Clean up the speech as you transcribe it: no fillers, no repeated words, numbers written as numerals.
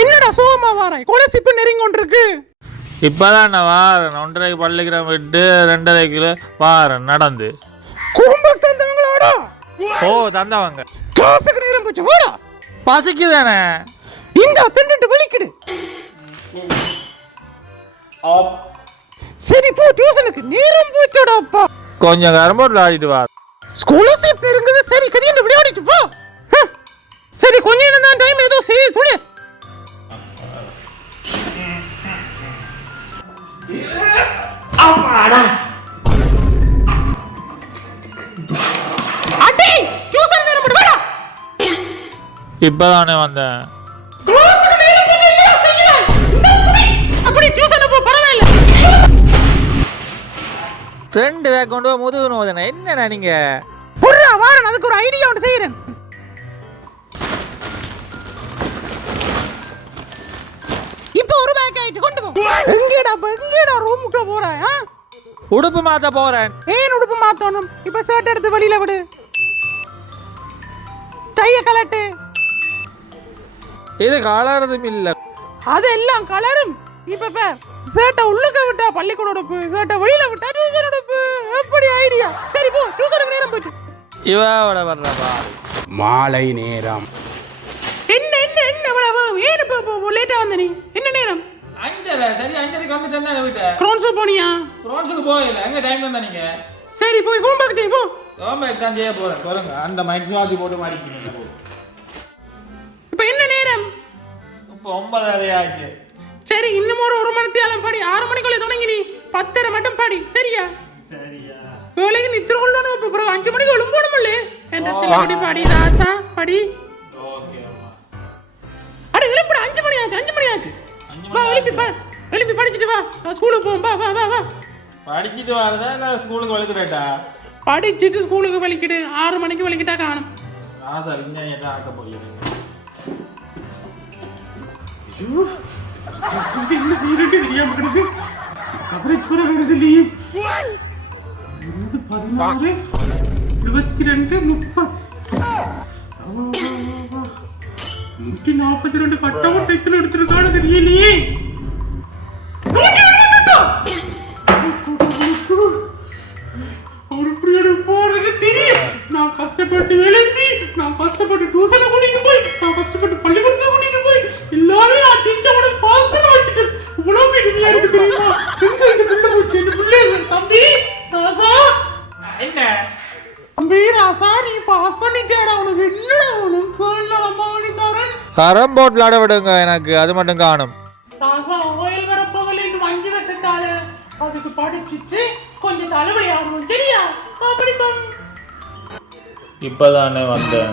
என்னடா சோகமா வாராய்? கொலசிப்பு நெருங்கி கொண்டிருக்கு. இப்பதான் நான் வாரேன். 1:30 பள்ளிக்கிறம் விட்டு 2:30 வாரேன் நடந்து. கோம்பக் தந்தவங்களோட ஓ தந்தவங்க கிளாஸுக்கு நேரம் போச்சு. வாடா. பசிக்குதானே? இந்த தின்னுட்டு வெளிக்கிடு. சரி போ, டியூஷனுக்கு நேரம் போச்சுடாப்பா. கொஞ்சம் கரும்போட்டில் ஆடிட்டு வா. ஸ்காலர்ஷிப் நெருங்குது. சரி கதியன்னு விளையாடிட்டு போ. சரி கொஞ்ச நேரம் தான் டைம், ஏதோ செய்ய துளி. அடே டியூஷன் நேரம் போடு. வாடா. இப்பதானே வந்தேன். கிளாஸுக்கு நேரம் போச்சு. என்னடா செய்யற? அப்படி டியூஷன் போ, பரவாயில்லை. 2 பேக் கொண்டு போய் முதுகு நோதனை. என்னண்ணா நீங்க? புர்ரா வாரன், அதுக்கு ஒரு ஐடியா ஒன்று செய்யறேன். இப்போ ஒரு பேக் ஆயிட்டு கொண்டு போ. எங்கடா ரூமுக்கு போறேன்? உடுப்பு மாத்த போறேன். ஏன் உடுப்பு மாத்தணும்? இப்ப ஷர்ட் எடுத்து வெளியில விடு. டைய கலட்டு. இது கலரதும் இல்ல. அதெல்லாம் கலரும். இப்ப பார், ஷர்ட்டை உள்ளுக்க விட்டா பள்ளிக்கூட உடுப்பு, ஷர்ட்டை வெளியில விட்டா டியூஷன் உடுப்பு. எப்படி ஐடியா? சரி போ, டியூஷனுக்கு நேரம் போச்சு. இவோட வர்றப்பா மாலை நேரம். என்ன என்ன என்ன ஏன் இப்போ லேட்டா வந்த நீ? என்ன நேரம்? 5:30. சரி 5:30 வந்துட்டேன் தான் வீட்டை. கிரான்ஸு போனியா? கிரான்ஸுக்கு போகல. எங்க டைம் தான் நீங்க? சரி போய் ஹோம்வொர்க் செய் போ. ஹோம்வொர்க் தான் செய்ய போறேன். பாருங்க அந்த மைண்ட் வாட்ச் போட்டு மாட்டிக்கிங்க. இப்போ என்ன நேரம்? இப்போ 9:30 ஆச்சு. சரி இன்னும் ஒரு மணி நேரம் படி. 6 மணிக்குள்ள தொடங்கி நீ 10:30 மட்டும் படி. சரியா? சரியா. வேலைக்கு நித்திர கொள்ளணும். இப்போ பிறகு 5 மணிக்கு எழும்பணும்ல. என்ன சொல்லி படி ராசா படி. ஓகே அம்மா. அட எழும்புடா. 5 மணி ஆச்சு. வா எழும்பி படிச்சிட்டு வா. ஸ்கூலுக்கு போவோம். வா வா வா வா. படிச்சிட்டு வரதா இல்ல ஸ்கூலுக்கு வலிக்கிறேட்டா? படிச்சிட்டு ஸ்கூலுக்கு வலிக்கிடு. 6 மணிக்கு வலிக்கிட்டா காணும். ராசா விஞ்ஞானியை தான் ஆக்க போகிறேன். என்ன சீரட்டு தெரியாம கிடக்கு. கவரேஜ் கூட வருது இல்லையே. 16 22 30 142 கட்டவுட் எத்தனை எடுத்துருக்கானு தெரியலையே. ஒரு பீரியட் போறது தெரியும். நான் கஷ்டப்பட்டு எழும்பி, நான் கஷ்டப்பட்டு டியூஷனை கூட்டிட்டு போய், நான் கஷ்டப்பட்டு பள்ளிக்கூடத்தை கூட்டிட்டு போய் எல்லாமே நான் செஞ்சவனை பாஸ் பண்ண வச்சுட்டேன். இவ்வளவு பெரிய இருக்கு தெரியுமா? எங்க இந்த பிள்ளை போச்சு? இந்த பிள்ளை தம்பி ராசா. என்ன தம்பி ராசா, நீ பாஸ் பண்ணிட்டேடா. உனக்கு என்னடா உனக்கு அம்மா பண்ணி தரேன். கரம்போட் விளையாட விடுங்க எனக்கு, அது மட்டும் காணும். ராசா ஓயில் வரப்போகல. இன்னும் 5 வருஷத்தால அதுக்கு படிச்சுட்டு கொஞ்சம் தலைவலி ஆகணும். சரியா? படிப்போம். இப்பதானே வந்தேன்.